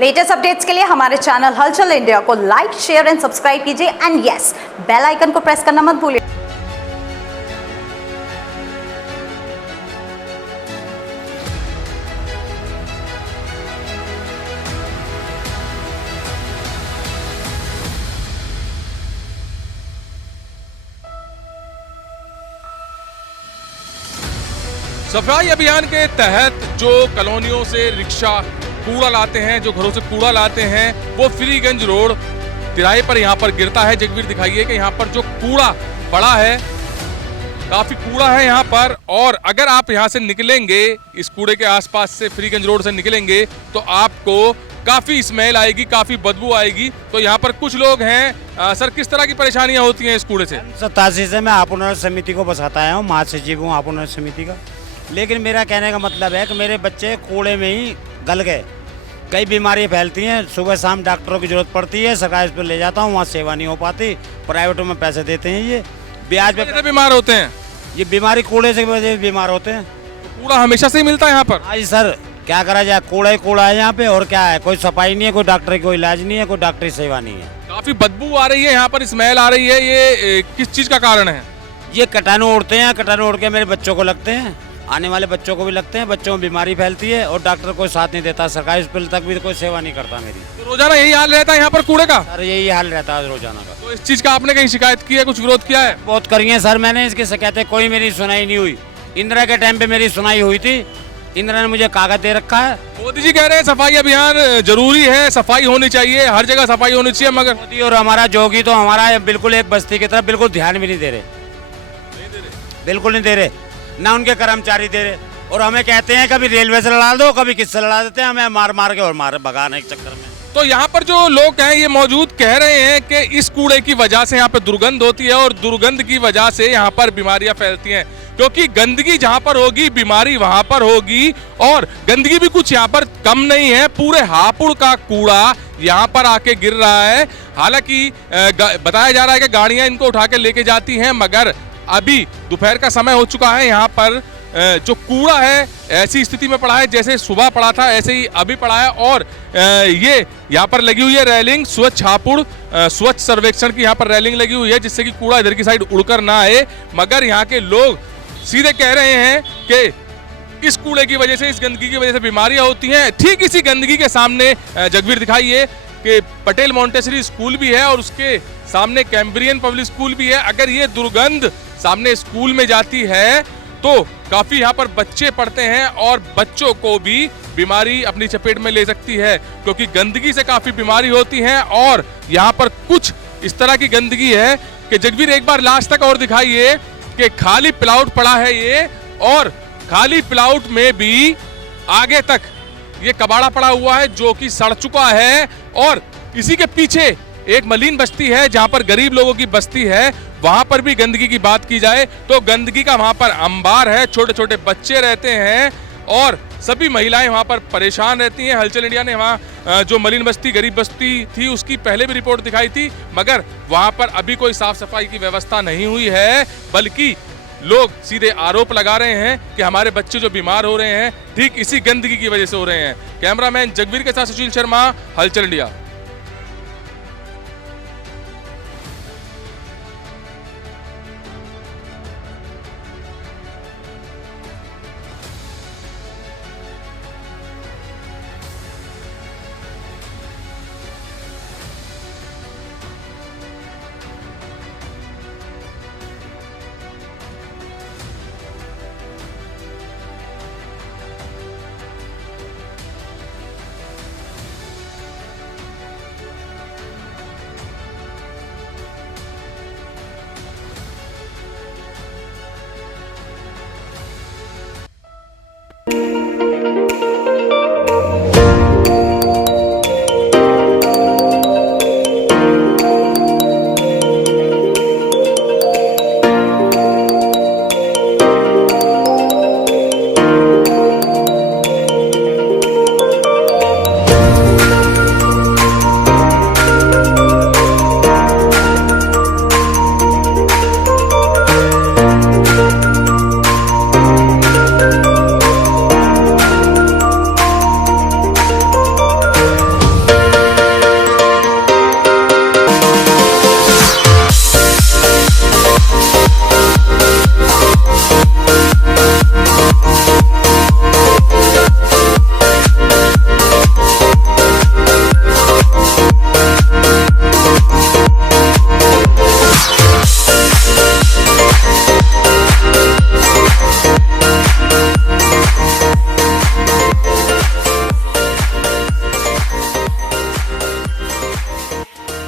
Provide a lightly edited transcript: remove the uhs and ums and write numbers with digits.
Latest updates के लिए हमारे चैनल हलचल इंडिया को लाइक, शेयर एंड सब्सक्राइब कीजिए एंड यस, बेल आइकन को प्रेस करना मत भूलिए। सफाई अभियान के तहत जो कॉलोनियों से रिक्शा कूड़ा लाते हैं, जो घरों से कूड़ा लाते हैं, वो फ्रीगंज रोड तिराहे पर यहाँ पर गिरता है। जगवीर दिखाइए कि यहाँ पर जो कूड़ा पड़ा है, काफी कूड़ा है यहाँ पर, और अगर आप यहाँ से निकलेंगे, इस कूड़े के आसपास से फ्रीगंज रोड से निकलेंगे, तो आपको काफी स्मेल आएगी, काफी बदबू आएगी। तो यहाँ पर कुछ लोग हैं। सर, किस तरह की परेशानियां होती हैं इस कूड़े से? 87 से मैं आपूर्ति समिति को बसाता आया हूँ, महासचिव हूँ आपूर्ति समिति का। लेकिन मेरा कहने का मतलब है कि मेरे बच्चे कूड़े में ही गल गए। कई बीमारियां फैलती हैं, सुबह शाम डॉक्टरों की जरूरत पड़ती है, सरकारी पर ले जाता हूँ, वहाँ सेवा नहीं हो पाती। प्राइवेटों में पैसे देते हैं, ये ब्याज पे बीमार होते हैं। ये बीमारी कूड़े से वजह से बीमार होते हैं। तो कूड़ा हमेशा से ही मिलता है यहाँ पर? हाँ जी सर, क्या करा जाए, कूड़ा ही कूड़ा है यहाँ पे। और क्या है, कोई सफाई नहीं है, कोई डॉक्टर की कोई इलाज नहीं है, कोई डॉक्टरी सेवा नहीं है। काफी बदबू आ रही है यहाँ पर, स्मेल आ रही है। ये किस चीज का कारण है? ये कीटाणु उड़ते हैं, कीटाणु उड़ के मेरे बच्चों को लगते हैं, आने वाले बच्चों को भी लगते हैं, बच्चों में बीमारी फैलती है और डॉक्टर कोई साथ नहीं देता। सरकारी हॉस्पिटल तक भी कोई सेवा नहीं करता मेरी। तो रोजाना यही हाल रहता है यहाँ पर कूड़े का? सर यही हाल रहता है रोजाना का। तो इस चीज का आपने कहीं शिकायत की है, कुछ विरोध किया है? बहुत करी है सर मैंने इसकी शिकायतें, कोई मेरी सुनाई नहीं हुई। इंदिरा के टाइम पे मेरी सुनाई हुई थी, इंदिरा ने मुझे कागज दे रखा है। मोदी जी कह रहे हैं सफाई अभियान जरूरी है, सफाई होनी चाहिए, हर जगह सफाई होनी चाहिए, मगर मोदी और हमारा जोगी तो हमारा बिल्कुल एक बस्ती की तरफ बिल्कुल ध्यान भी नहीं दे रहे, बिल्कुल नहीं दे रहे, ना उनके कर्मचारी दे रहे। और हमें कहते हैं कभी रेलवे से लड़ा दो, कभी किससे लड़ा देते हैं, हमें मार मार के और मार भगाने के चक्कर में। तो यहाँ पर जो लोग हैं ये मौजूद कह रहे हैं कि इस कूड़े की वजह से यहाँ पर दुर्गंध होती है, और दुर्गंध की वजह से यहाँ पर बीमारियां फैलती हैं, क्योंकि गंदगी जहाँ पर होगी बीमारी वहां पर होगी। और गंदगी भी कुछ यहाँ पर कम नहीं है, पूरे हापुड़ का कूड़ा यहाँ पर आके गिर रहा है। हालांकि बताया जा रहा है कि गाड़ियां इनको उठा के लेके जाती हैं, मगर अभी दोपहर का समय हो चुका है, यहाँ पर जो कूड़ा है ऐसी स्थिति में पड़ा है जैसे सुबह पड़ा था, ऐसे ही अभी पड़ा है। और ये यहाँ पर लगी हुई है रेलिंग, स्वच्छ हापुड़ स्वच्छ सर्वेक्षण की यहाँ पर रेलिंग लगी हुई है, जिससे कि कूड़ा इधर की साइड उड़कर ना आए। मगर यहाँ के लोग सीधे कह रहे हैं कि इस कूड़े की वजह से, इस गंदगी की वजह से बीमारियां होती हैं। ठीक इसी गंदगी के सामने जगवीर दिखाइए कि पटेल मॉन्टेसरी स्कूल भी है और उसके सामने कैम्ब्रियन पब्लिक स्कूल भी है। अगर ये दुर्गंध सामने स्कूल में जाती है तो काफी यहाँ पर बच्चे पढ़ते हैं और बच्चों को भी बीमारी अपनी चपेट में ले सकती है, क्योंकि गंदगी से काफी बीमारी होती है। और यहाँ पर कुछ इस तरह की गंदगी है कि जगवीर एक बार लास्ट तक और दिखाइए कि खाली प्लाउट पड़ा है ये, और खाली प्लाउट में भी आगे तक ये कबाड़ा पड़ा हुआ है जो कि सड़ चुका है। और इसी के पीछे एक मलिन बस्ती है जहां पर गरीब लोगों की बस्ती है, वहां पर भी गंदगी की बात की जाए तो गंदगी का वहां पर अंबार है, छोटे छोटे बच्चे रहते हैं और सभी महिलाएं वहां पर परेशान रहती हैं। हलचल इंडिया ने वहां जो मलिन बस्ती, गरीब बस्ती थी, उसकी पहले भी रिपोर्ट दिखाई थी, मगर वहां पर अभी कोई साफ सफाई की व्यवस्था नहीं हुई है, बल्कि लोग सीधे आरोप लगा रहे हैं कि हमारे बच्चे जो बीमार हो रहे हैं ठीक इसी गंदगी की वजह से हो रहे हैं। कैमरामैन जगवीर के साथ सुशील शर्मा, हलचल इंडिया।